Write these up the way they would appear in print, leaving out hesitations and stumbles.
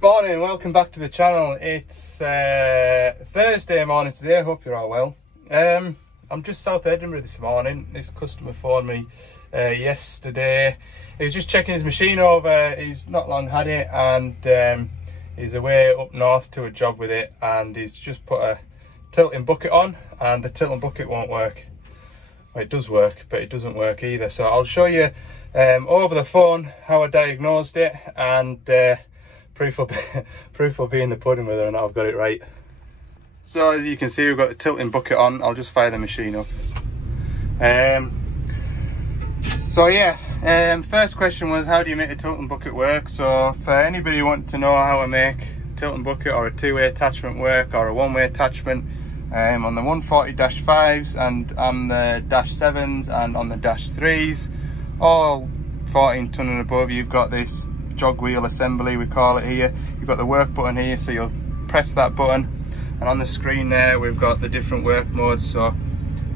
Morning, welcome back to the channel. It's Thursday morning today. I hope you're all well. I'm just south Edinburgh this morning. This customer phoned me yesterday. He was just checking his machine over. He's not long had it, and he's away up north to a job with it, and he's just put a tilting bucket on, and the tilting bucket won't work. Well, it does work, but it doesn't work either. So I'll show you over the phone how I diagnosed it, and proof will be in the pudding whether or not I've got it right. So as you can see, we've got the tilting bucket on. I'll just fire the machine up. First question was, how do you make a tilting bucket work? So for anybody wanting to know how I make a tilting bucket or a two-way attachment work or a one-way attachment, on the 140-5s and on the -7s and on the -3s, all 14 ton and above, you've got this jog wheel assembly, we call it here. You've got the work button here, so you'll press that button, and on the screen there we've got the different work modes. So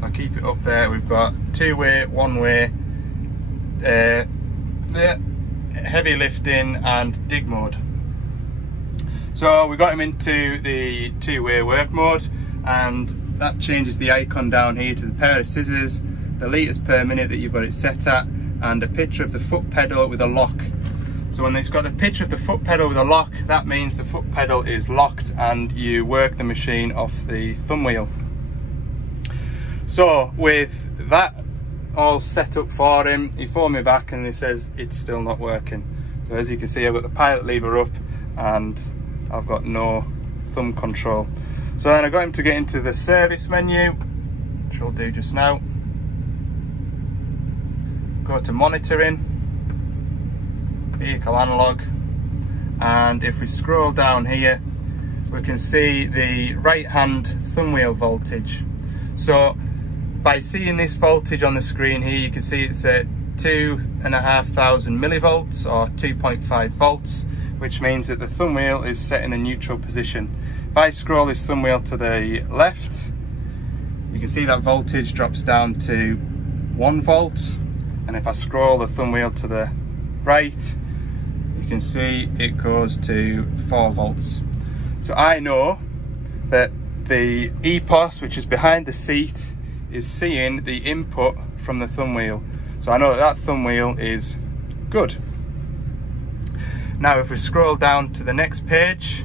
I'll keep it up there. We've got two-way, one-way, heavy lifting and dig mode. So we got him into the two-way work mode, and that changes the icon down here to the pair of scissors, the litres per minute that you've got it set at, and a picture of the foot pedal with a lock. So when it's got the picture of the foot pedal with a lock, that means the foot pedal is locked and you work the machine off the thumb wheel. So with that all set up for him, he phoned me back and he says it's still not working. So as you can see, I've got the pilot lever up and I've got no thumb control. So then I got him to get into the service menu, which I'll do just now. Go to monitoring, vehicle analog, and if we scroll down here we can see the right hand thumb wheel voltage. So by seeing this voltage on the screen here, you can see it's at 2,500 millivolts or 2.5 volts, which means that the thumb wheel is set in a neutral position. If I scroll this thumb wheel to the left, you can see that voltage drops down to 1 volt, and if I scroll the thumb wheel to the right, you can see it goes to 4 volts. So I know that the EPOS, which is behind the seat, is seeing the input from the thumb wheel. So I know that that thumb wheel is good. Now if we scroll down to the next page,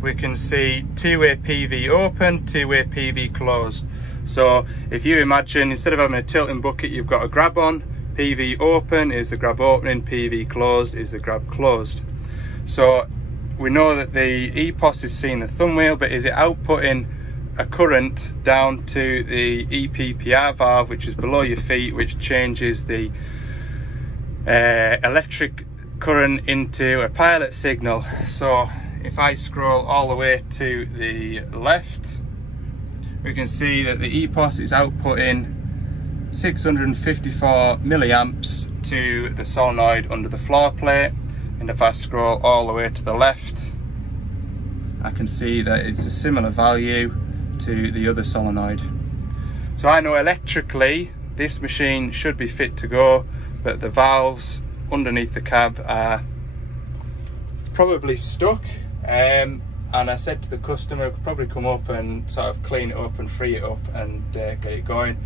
we can see two-way PV open, two-way PV closed. So if you imagine, instead of having a tilting bucket, you've got a grab on. PV open is the grab opening, PV closed is the grab closed. So we know that the EPOS is seeing the thumb wheel, but is it outputting a current down to the EPPR valve, which is below your feet, which changes the electric current into a pilot signal. So if I scroll all the way to the left, we can see that the EPOS is outputting 654 milliamps to the solenoid under the floor plate, and if I scroll all the way to the left, I can see that it's a similar value to the other solenoid. So I know electrically this machine should be fit to go, but the valves underneath the cab are probably stuck, and I said to the customer, could probably come up and sort of clean it up and free it up and get it going.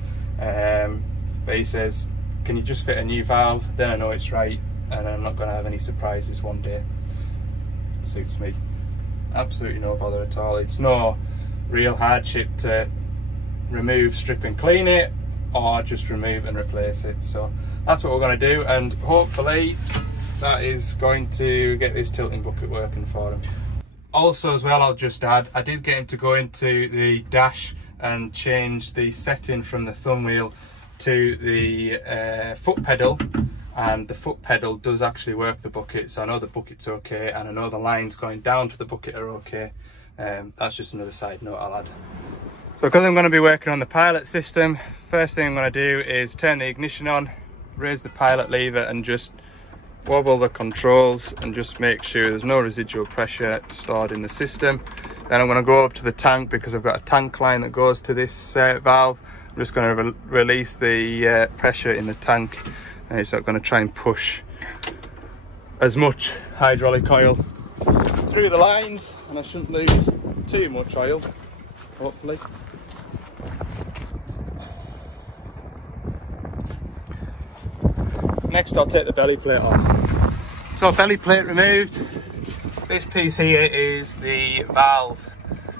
But he says, can you just fit a new valve? Then I know it's right and I'm not going to have any surprises one day. Suits me. Absolutely no bother at all. It's no real hardship to remove, strip and clean it, or just remove and replace it. So that's what we're going to do, and hopefully that is going to get this tilting bucket working for him. Also as well, I'll just add, I did get him to go into the dash and change the setting from the thumb wheel to the foot pedal, and the foot pedal does actually work the bucket. So I know the bucket's okay, and I know the lines going down to the bucket are okay. That's just another side note I'll add. So because I'm going to be working on the pilot system, first thing I'm going to do is turn the ignition on, raise the pilot lever and just wobble the controls and just make sure there's no residual pressure stored in the system. Then I'm going to go up to the tank, because I've got a tank line that goes to this valve. I'm just going to release the pressure in the tank, and so I'm going to try and push as much hydraulic oil through the lines and I shouldn't lose too much oil, hopefully. Next I'll take the belly plate off. So belly plate removed. This piece here is the valve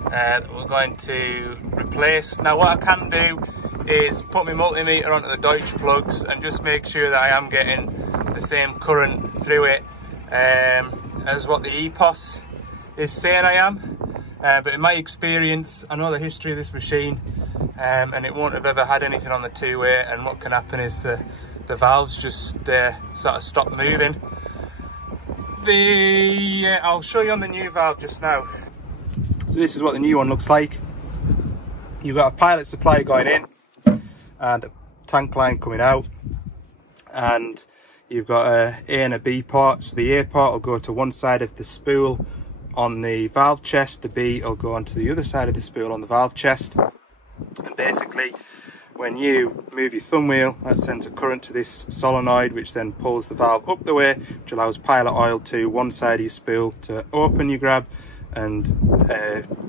that we're going to replace. Now what I can do is put my multimeter onto the Deutsch plugs and just make sure that I am getting the same current through it as what the EPOS is saying I am. But in my experience, I know the history of this machine and it won't have ever had anything on the two-way, and what can happen is the valves just sort of stop moving. I'll show you on the new valve just now. So this is what the new one looks like. You've got a pilot supply going in and a tank line coming out, and you've got a A and a B port. So the A port will go to one side of the spool on the valve chest, the B will go onto the other side of the spool on the valve chest. And basically when you move your thumb wheel, that sends a current to this solenoid, which then pulls the valve up the way, which allows pilot oil to one side of your spool to open your grab, and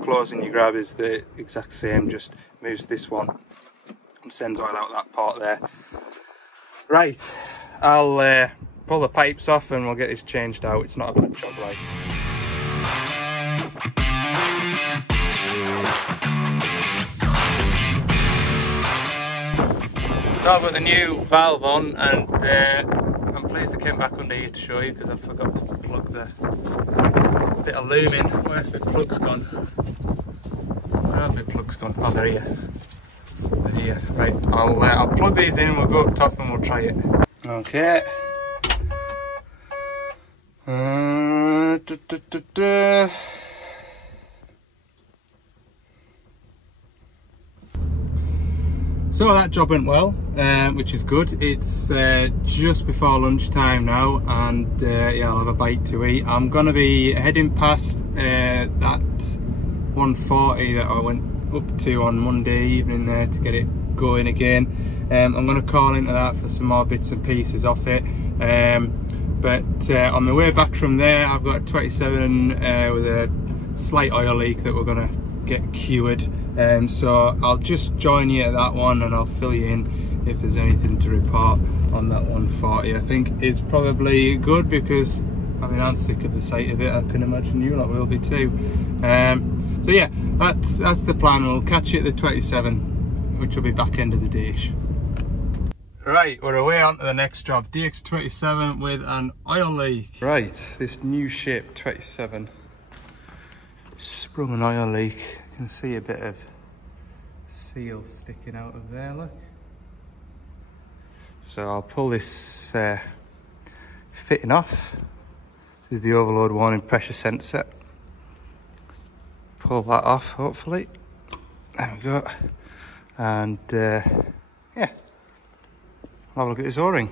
closing your grab is the exact same, just moves this one and sends oil out that part there. Right, I'll pull the pipes off and we'll get this changed out. It's not a bad job, right? So I've got the new valve on, and I'm pleased I came back under here to show you because I forgot to plug the bit of loom in. Where's the plug's gone? Where's the plug's gone? Oh, they're here. They're here. Right, I'll plug these in, we'll go up top and we'll try it. Okay. So that job went well, which is good. It's just before lunchtime now, and yeah, I'll have a bite to eat. I'm gonna be heading past that 140 that I went up to on Monday evening there to get it going again. I'm gonna call into that for some more bits and pieces off it. But on the way back from there, I've got a 27 with a slight oil leak that we're gonna get cured. So I'll just join you at that one and I'll fill you in if there's anything to report on that 140. I think it's probably good because I mean I'm sick of the sight of it. I can imagine you lot will be too. So yeah, that's the plan. We'll catch you at the 27, which will be back end of the dish. Right, we're away on to the next job. DX27 with an oil leak. Right, this new shape 27 sprung an oil leak. You can see a bit of seal sticking out of there, look. So I'll pull this fitting off. This is the overload warning pressure sensor. Pull that off, hopefully. There we go. And yeah, I'll have a look at this O-ring.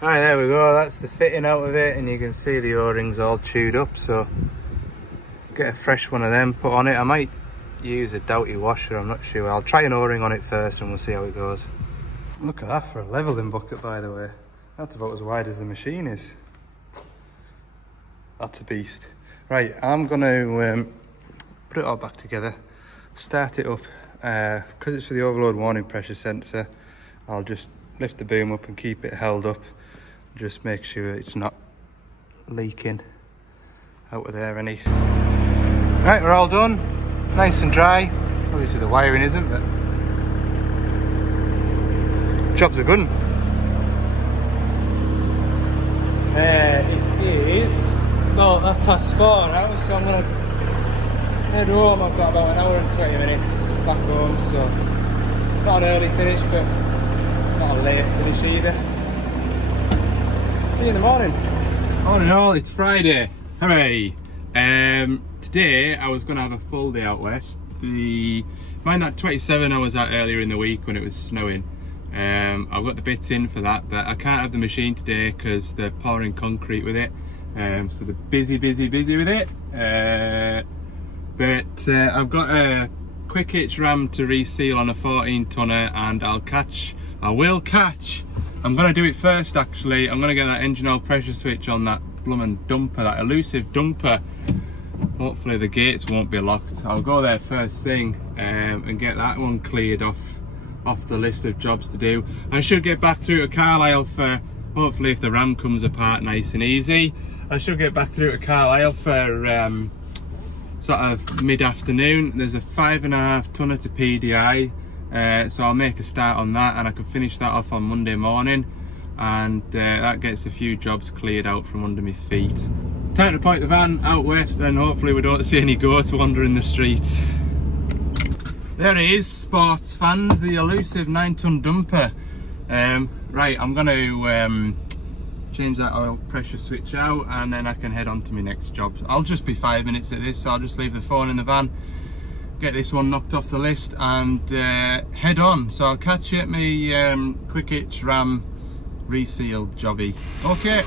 Right, there we go. That's the fitting out of it, and you can see the O-ring's all chewed up. So get a fresh one of them put on it. I might use a Doughty washer, I'm not sure. I'll try an O-ring on it first and we'll see how it goes. Look at that for a levelling bucket, by the way. That's about as wide as the machine is. That's a beast. Right, I'm going to put it all back together, start it up. Because it's for the overload warning pressure sensor, I'll just lift the boom up and keep it held up. Just make sure it's not leaking out of there any. Right, we're all done. Nice and dry. Obviously the wiring isn't, but jobs are good. It is about 4:30 now, so I'm going to head home. I've got about an hour and 20 minutes back home, so not an early finish, but not a late finish either. See you in the morning. All in all, it's Friday. Hooray! Today I was going to have a full day out west. Mind that 27 I was at earlier in the week when it was snowing. I've got the bits in for that, but I can't have the machine today because they're pouring concrete with it. So they're busy with it. But I've got a quick hitch ram to reseal on a 14 tonner, and I will catch. I'm going to do it first actually. I'm going to get that engine oil pressure switch on that blooming dumper, that elusive dumper. Hopefully the gates won't be locked. I'll go there first thing and get that one cleared off the list of jobs to do. I should get back through to Carlisle for, hopefully if the ram comes apart nice and easy, I should get back through to Carlisle for sort of mid-afternoon. There's a 5.5 tonner to PDI, so I'll make a start on that and I can finish that off on Monday morning, and that gets a few jobs cleared out from under my feet. Time to point the van out west, and hopefully we don't see any goats wandering the streets. There he is, sports fans, the elusive 9-ton dumper. Right, I'm going to change that oil pressure switch out and then I can head on to my next job. I'll just be 5 minutes at this, so I'll just leave the phone in the van, get this one knocked off the list and head on. So I'll catch you at my quick hitch ram resealed jobby. Okay.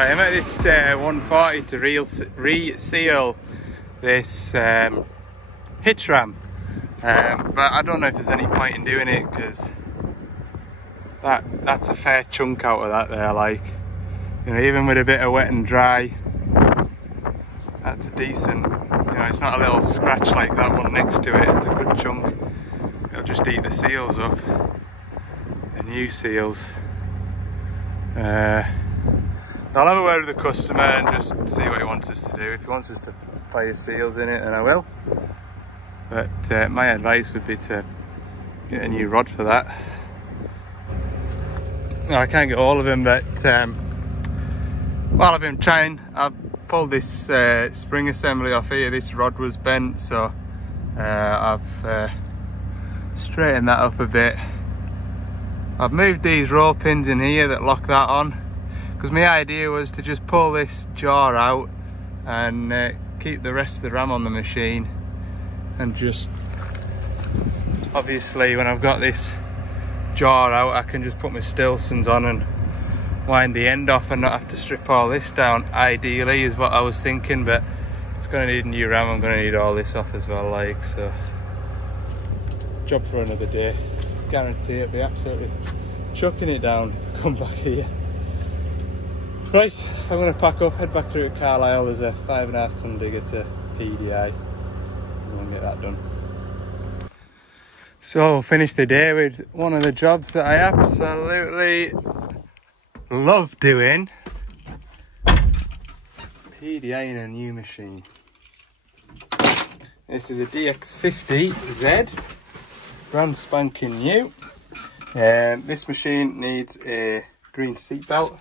I'm at this 140 to reseal this hitch ram, but I don't know if there's any point in doing it because that's a fair chunk out of that there, like, you know, even with a bit of wet and dry, that's a decent, you know, it's not a little scratch like that one next to it, it's a good chunk. It'll just eat the seals up, the new seals. I'll have a word with the customer and just see what he wants us to do. If he wants us to fire seals in it, then I will. But my advice would be to get a new rod for that. No, I can't get all of them, but while I've been trying, I've pulled this spring assembly off here. This rod was bent, so I've straightened that up a bit. I've moved these roll pins in here that lock that on, because my idea was to just pull this jaw out and keep the rest of the ram on the machine, and just obviously when I've got this jaw out I can just put my Stilsons on and wind the end off and not have to strip all this down, ideally, is what I was thinking. But it's going to need a new ram, I'm going to need all this off as well, like, so job for another day. Guarantee it'll be absolutely chucking it down if I come back here. Right, I'm going to pack up, head back through to Carlisle. There's a 5.5 ton digger to PDI. I'm going to get that done. So, finish the day with one of the jobs that I absolutely love doing. PDI in a new machine. This is a DX50Z, brand spanking new. This machine needs a green seat belt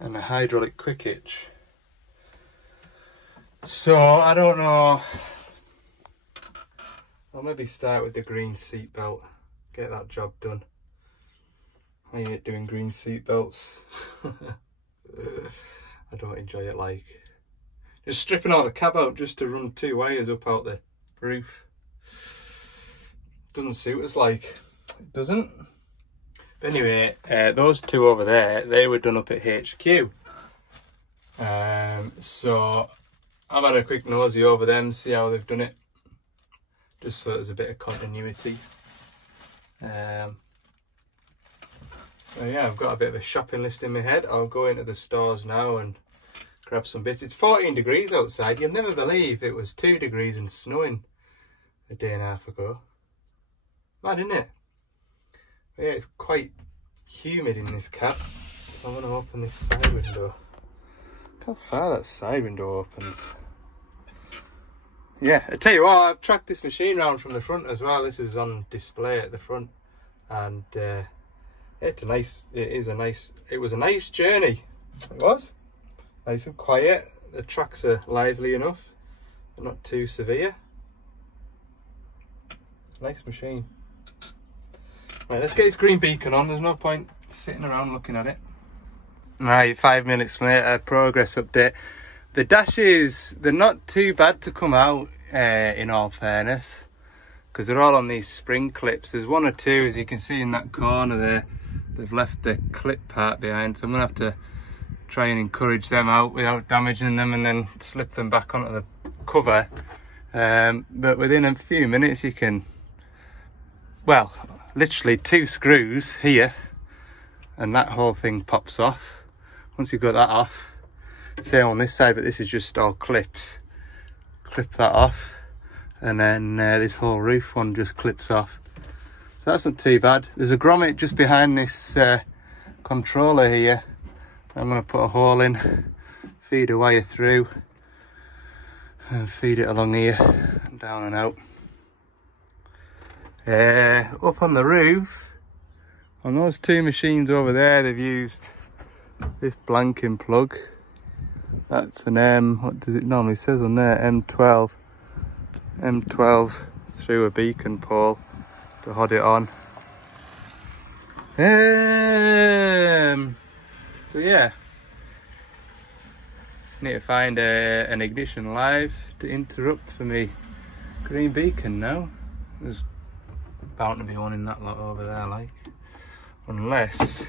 and a hydraulic quick hitch. So I don't know, I'll maybe start with the green seat belt, get that job done. I hate doing green seat belts. I don't enjoy it, like, just stripping all the cab out just to run 2 wires up out the roof. Doesn't suit us, like, it doesn't. But anyway, those two over there, they were done up at HQ. So I've had a quick nosy over them, see how they've done it, just so there's a bit of continuity. So yeah, I've got a bit of a shopping list in my head. I'll go into the stores now and grab some bits. It's 14 degrees outside. You'll never believe it was 2 degrees and snowing a day and a half ago. Mad, isn't it? But yeah, it's quite humid in this cab. I'm going to open this side window. Look how far that side window opens. Yeah, I tell you what, I've tracked this machine around from the front as well. This is on display at the front, and it was a nice journey. It was nice and quiet. The tracks are lively enough, but not too severe. Nice machine. Right, let's get this green beacon on. There's no point sitting around looking at it. Right, 5 minutes later, progress update. The dashes, they're not too bad to come out, in all fairness, because they're all on these spring clips. There's one or two, as you can see in that corner there, they've left the clip part behind, so I'm going to have to try and encourage them out without damaging them, and then slip them back onto the cover. But within a few minutes you can, well, literally 2 screws here and that whole thing pops off. Once you've got that off, same on this side, but this is just all clips. Clip that off, and then this whole roof one just clips off. So that's not too bad. There's a grommet just behind this controller here. I'm going to put a hole in, feed a wire through, and feed it along here, and down and out. Up on the roof, on those 2 machines over there, they've used this blanking plug. That's an what does it normally says on there? M12 through a beacon pole to hold it on. So yeah, need to find an ignition live to interrupt for me green beacon now. There's bound to be one in that lot over there, like, unless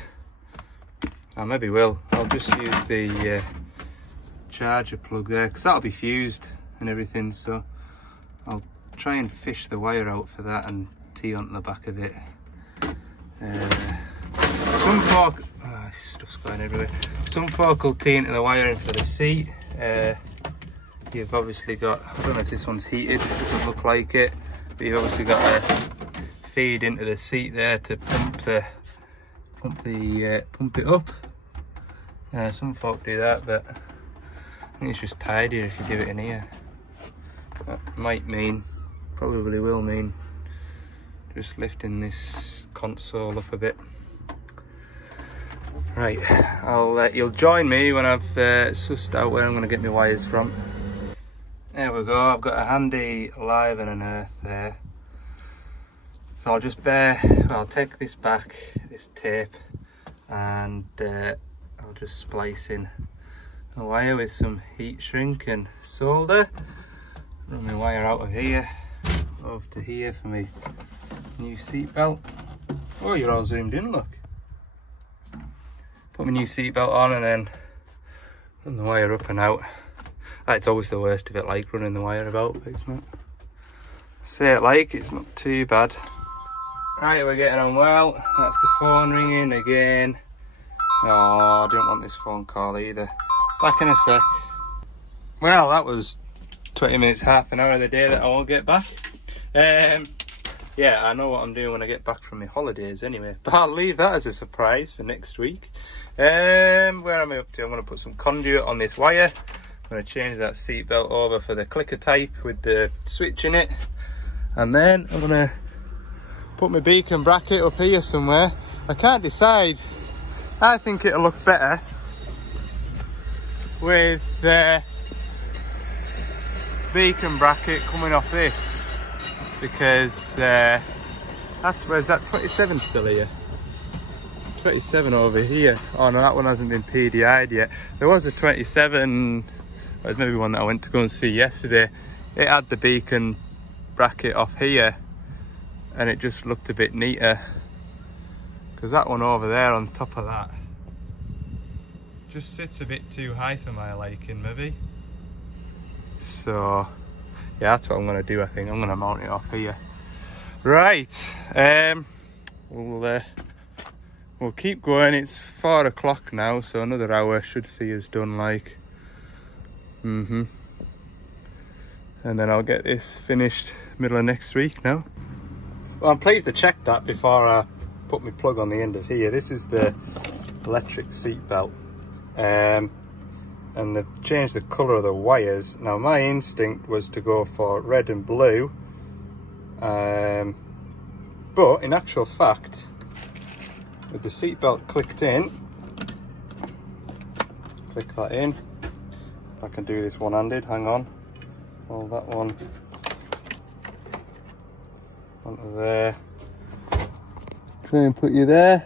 I maybe will. I'll just use the charger plug there, because that'll be fused and everything, so I'll try and fish the wire out for that and tee onto the back of it. Some folk, stuff's going everywhere. Some folk will tee into the wiring for the seat. You've obviously got, I don't know if this one's heated, it doesn't look like it, but you've obviously got a feed into the seat there to pump it up. Some folk do that, but I think it's just tidier if you do it in here. That might mean, probably will mean, just lifting this console up a bit. Right, you'll join me when I've sussed out where I'm going to get my wires from. There we go, I've got a handy live and an earth there. So I'll just I'll take this back, this tape, and I'll just splice in a wire with some heat shrink and solder. Run my wire out of here over to here for my new seat belt. Oh, you're all zoomed in, look. Put my new seat belt on and then run the wire up and out. It's always the worst of it, like running the wire about, but it's not. Say it like, it's not too bad. Right, we're getting on well. That's the phone ringing again. Oh, I don't want this phone call either. Back in a sec. Well, that was 20 minutes, half an hour of the day that I won't get back. Yeah, I know what I'm doing when I get back from my holidays anyway, but I'll leave that as a surprise for next week. Where am I up to? I'm going to put some conduit on this wire. I'm going to change that seat belt over for the clicker type with the switch in it, and then I'm going to put my beacon bracket up here somewhere. I can't decide. I think it'll look better with the beacon bracket coming off this, because where's that 27 still here? 27 over here. Oh no, that one hasn't been PDI'd yet. There was a 27, there's maybe one that I went to go and see yesterday. It had the beacon bracket off here and it just looked a bit neater, because that one over there on top of that just sits a bit too high for my liking, maybe. So yeah, that's what I'm going to do. I think I'm going to mount it off here. Right, we'll keep going. It's 4 o'clock now, so another hour should see us done, like. And then I'll get this finished middle of next week now. Well, I'm pleased to check that before I put my plug on the end of here. This is the electric seat belt, and they've changed the colour of the wires. Now my instinct was to go for red and blue, but in actual fact, with the seat belt clicked in, click that in. I can do this one-handed, hang on. Hold that one onto there. Try and put you there.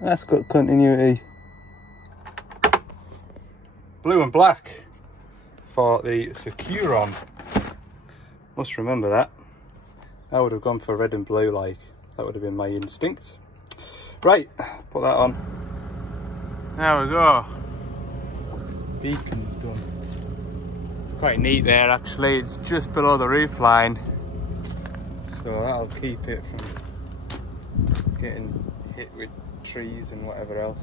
That's got continuity. Blue and black for the Securon. Must remember that. I would have gone for red and blue, like. That would have been my instinct. Right, put that on. There we go. Beacon's done. Quite neat there actually, it's just below the roof line. So that'll keep it from getting hit with trees and whatever else.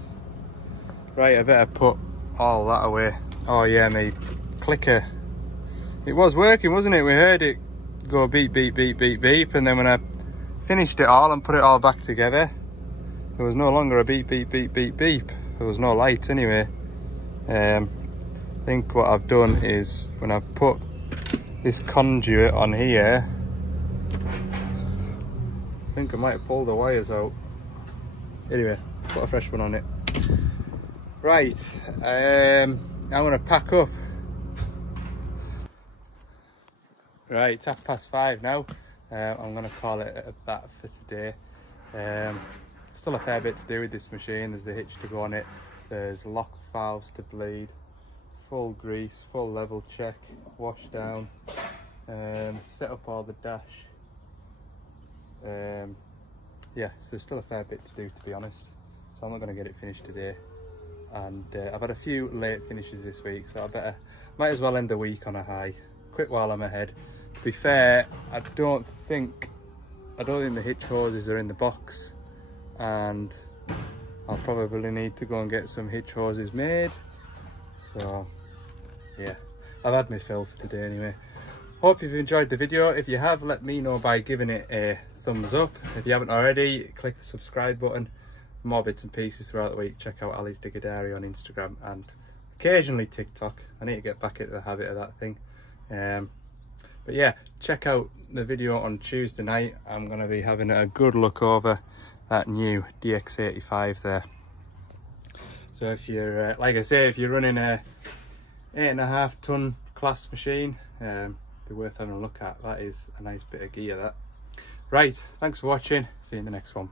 Right, I better put all that away. Oh yeah, my clicker. It was working, wasn't it? We heard it go beep, beep, beep, beep, beep. And then when I finished it all and put it all back together, there was no longer a beep, beep, beep, beep, beep. There was no light anyway. I think what I've done is when I've put this conduit on here, I think I might have pulled the wires out. Anyway, put a fresh one on it. Right, I'm gonna pack up. Right, it's 5:30 now. I'm gonna call it that for today. Still a fair bit to do with this machine. There's the hitch to go on it. There's lock valves to bleed. Full grease, full level check, wash down, set up all the dash. Yeah, so there's still a fair bit to do, to be honest. So I'm not going to get it finished today. And I've had a few late finishes this week, so I might as well end the week on a high. Quit while I'm ahead. To be fair, I don't think the hitch hoses are in the box, and I'll probably need to go and get some hitch hoses made. So yeah, I've had my fill for today anyway. Hope you've enjoyed the video. If you have, let me know by giving it a thumbs up. If you haven't already, click the subscribe button. More bits and pieces throughout the week. Check out Ali's Digger Diary on Instagram and occasionally TikTok. I need to get back into the habit of that thing. But yeah, check out the video on Tuesday night. I'm going to be having a good look over that new DX85 there. So if you're, like I say, if you're running a 8.5 ton class machine, be worth having a look at. That is a nice bit of gear, that. Right, thanks for watching. See you in the next one.